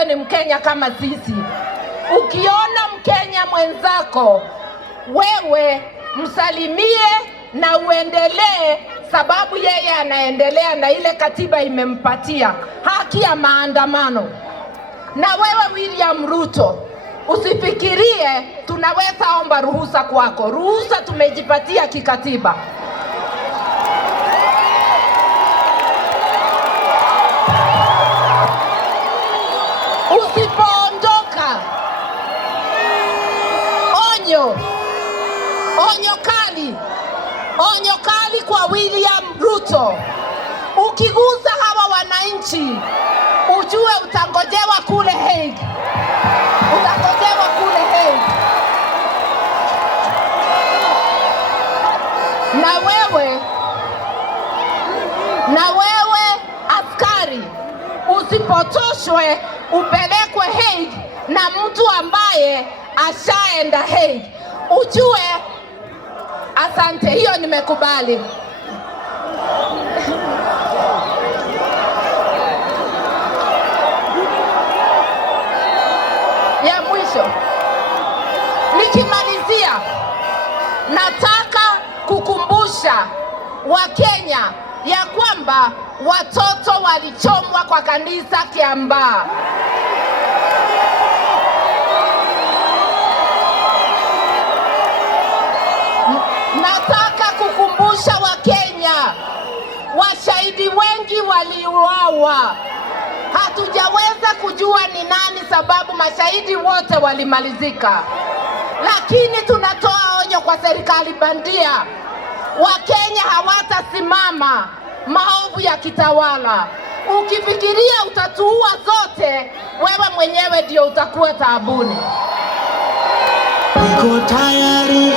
wewe ni Mkenya kama sisi. Ukiona Mkenya mwenzako, wewe msalimie na uendelee, sababu yeye anaendelea na ile katiba imempatia haki ya maandamano. Na wewe William Ruto, usifikirie tunaweza omba ruhusa kwako. Ruhusa tumejipatia kikatiba. Usipoondoka, onyo kali kwa William Ruto. Ukiguza hawa wananchi, ujue utangojewa kule Haggue. Utangojewa kule Haggue. Na wewe askari, usipotoshwe upelekwe Haggue na mtu ambaye ashaenda Haggue. Ujue, asante, hiyo nimekubali. Ya mwisho, nikimalizia, nataka kukumbusha Wakenya ya kwamba watoto walichomwa kwa kanisa Kiambaa. Nataka kukumbusha Wakenya, washahidi wengi waliuawa. Hatujaweza kujua ni nani sababu mashahidi wote walimalizika. Lakini tunatoa onyo kwa serikali bandia. Wakenya hawatasimama maovu ya kitawala. Ukifikiria utatuua zote, wewe mwenyewe ndio utakuwa taabuni. Niko tayari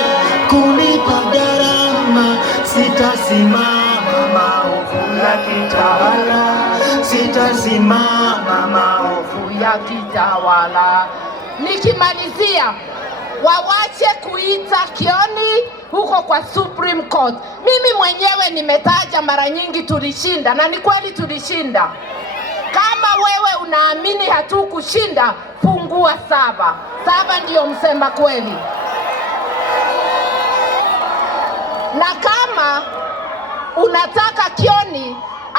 kulipa gharama, sitasimama maovu ya kitawala, sitasimama maovu ya kitawala. Nikimalizia, wawache kuita Kioni huko kwa Supreme Court. Mimi mwenyewe nimetaja mara nyingi tulishinda, na ni kweli tulishinda. Kama wewe unaamini hatukushinda, fungua 7. 7 ndio msema kweli. Na kama unataka Kioni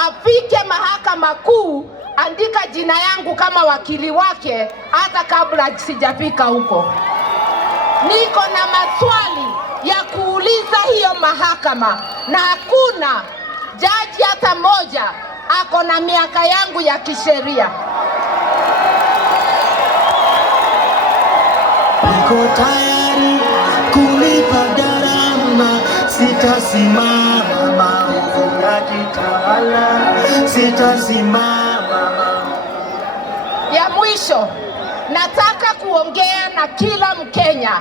afike mahakama kuu, andika jina yangu kama wakili wake hata kabla sijafika huko. Niko na maswali ya kuuliza hiyo mahakama, na hakuna jaji hata moja ako na miaka yangu ya kisheria. Niko tayari kulipa gharama, sitasimama maovu ya kitawala, sitasimama. Ya mwisho, nataka kuongea na kila Mkenya.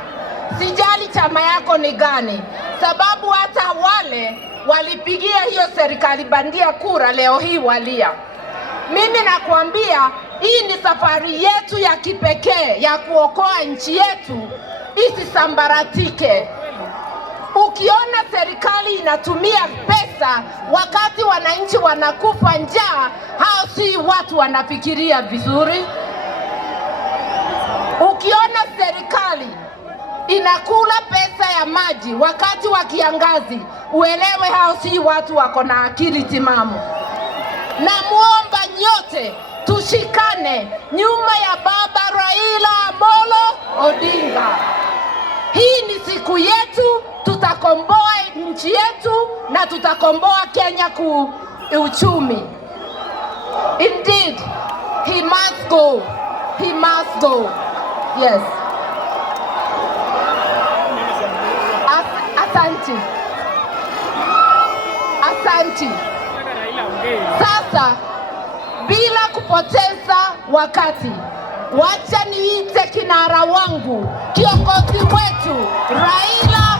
Sijali chama yako ni gani, sababu hata wale walipigia hiyo serikali bandia kura leo hii walia. Mimi nakwambia, hii ni safari yetu ya kipekee ya kuokoa nchi yetu isisambaratike. Ukiona serikali inatumia pesa wakati wananchi wanakufa njaa, hao si watu wanafikiria vizuri. Ukiona serikali inakula pesa ya maji wakati wa kiangazi, uelewe hao si watu wako na akili timamu. Na muomba nyote tushikane nyuma ya baba Raila Amolo Odinga. Hii ni siku yetu, tutakomboa nchi yetu na tutakomboa Kenya kiuchumi. Indeed, he must go. He must go. Yes. Asante. Asante. Sasa, bila kupoteza wakati, wacha niite kinara wangu, kiongozi wetu Raila